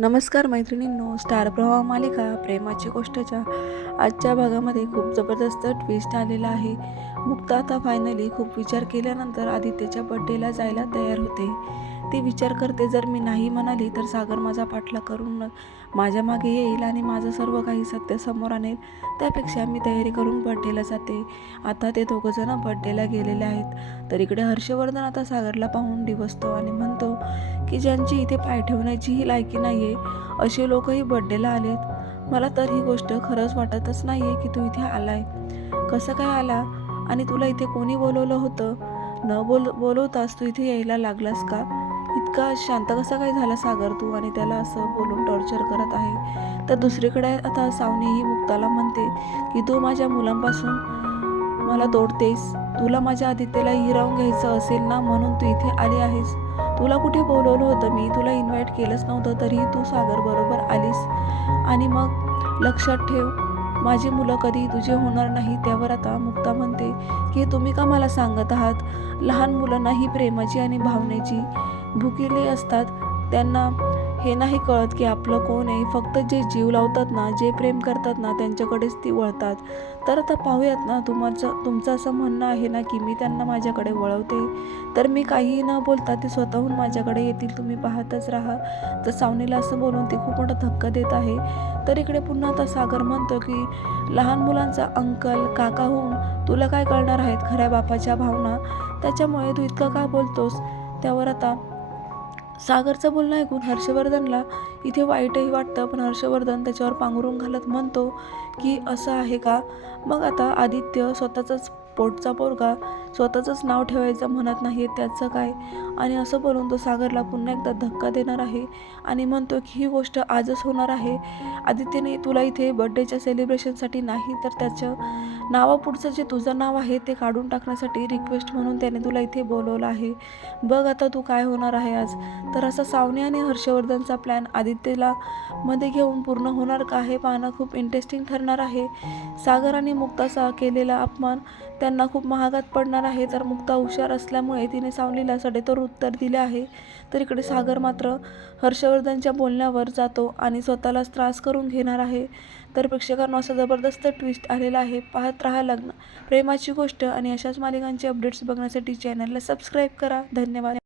नमस्कार मैत्रिणींनो स्टार प्रवाह मालिका प्रेमाची गोष्टच्या आजच्या भागामध्ये खूप जबरदस्त ट्विस्ट आलेला आहे. मुक्ता आता फायनली खूप विचार केल्यानंतर आदित्यच्या बड्डेला जायला तयार होते. ती विचार करते जर मी नाही म्हणाली तर सागर माझा पाठला करून माझ्या मागे येईल आणि माझं सर्व काही सत्य समोर आणेल. त्यापेक्षा मी तयारी करून बड्डेला जाते. आता ते दोघंजणं बड्डेला गेलेले आहेत. तर इकडे हर्षवर्धन आता सागरला पाहून डिवसतो आणि म्हणतो की ज्यांची इथे पाय ठेवण्याचीही लायकी नाही आहे असे लोकही बड्डेला आलेत. मला तर ही गोष्ट खरंच वाटतच नाही आहे की तू इथे आलाय. कसं काय आला? आणि तुला इथे कोणी बोलवलं होतं? न बोल बोलवताच तू इथे यायला लागलास का? इतका शांत कसा काय झाला सागर तू आणि त्याला असं बोलून टॉर्चर करत आहे? तर दुसरीकडे आता सावनी ही मुक्ताला म्हणते की तू माझ्या मुलांपासून मला तोडतेस. तुला माझ्या आदित्यला हिरावून घ्यायचं असेल ना म्हणून तू इथे आली आहेस. तुला कुठे बोलवलं होतं? मी तुला इन्व्हाइट केलंच नव्हतं तरीही तू सागर बरोबर आलीस. आणि मग लक्षात ठेव माझी मुलं कधी तुझे होणार नाही त्यावर आता मुक्ता म्हणते की तुम्ही का मला सांगत आहात? लहान मुलांना ही प्रेमाची आणि भावनेची भुकेली असतात. त्यांना हे नाही कळत की आपलं कोण आहे. फक्त जे जीव लावतात ना जे प्रेम करतात ना त्यांच्याकडेच ती वळतात. तर आता पाहूयात ना तुमचं तुमचं असं म्हणणं आहे ना की मी त्यांना माझ्याकडे वळवते. तर मी काहीही न बोलता ते स्वतःहून माझ्याकडे येतील. तुम्ही पाहतच राहा. तर सावनीला असं बोलून ती खूप मोठा धक्का देत आहे. तर इकडे पुन्हा आता सागर म्हणतो की लहान मुलांचा अंकल काका होऊन तुला काय कळणार आहेत खऱ्या बापाच्या भावना? त्याच्यामुळे तू इतकं का बोलतोस? त्यावर आता सागरचं बोलणं ऐकून हर्षवर्धनला इथे वाईटही वाटतं पण हर्षवर्धन त्याच्यावर पांघरून घालत म्हणतो की असं आहे का? मग आता आदित्य स्वतःचाच पोटचा पोरगा स्वतःचंच नाव ठेवायचं म्हणत नाही त्याचं काय? आणि असं बोलून तो सागरला पुन्हा एकदा धक्का देणार आहे आणि म्हणतो की ही गोष्ट आजच होणार आहे. आदित्यने तुला इथे बड्डेच्या सेलिब्रेशनसाठी नाही तर त्याचं नावापुढचं जे तुझं नाव आहे ते काढून टाकण्यासाठी रिक्वेस्ट म्हणून त्याने तुला इथे बोलवलं आहे. बघ आता तू काय होणार आहे आज. तर असा सावनी आणि हर्षवर्धनचा प्लॅन आदित्यला मध्ये घेऊन पूर्ण होणार का हे पाहणं खूप इंटरेस्टिंग ठरणार आहे. सागर आणि मुक्ताचा केलेला अपमान त्यांना खूप महागात पडणार आहे. तर मुक्ता हुशार असल्यामुळे तिने सावलीला सडेतोड उत्तर दिले आहे तर इकडे सागर मात्र हर्षवर्धनच्या बोलण्यावर जातो आणि स्वतःलाच त्रास करून घेणार आहे. तर प्रेक्षकांना असा जबरदस्त ट्विस्ट आलेला आहे. पाहत राहा लग्न. प्रेमाची गोष्ट आणि अशाच मालिकांचे अपडेट्स बघण्यासाठी चॅनलला सबस्क्राईब करा. धन्यवाद.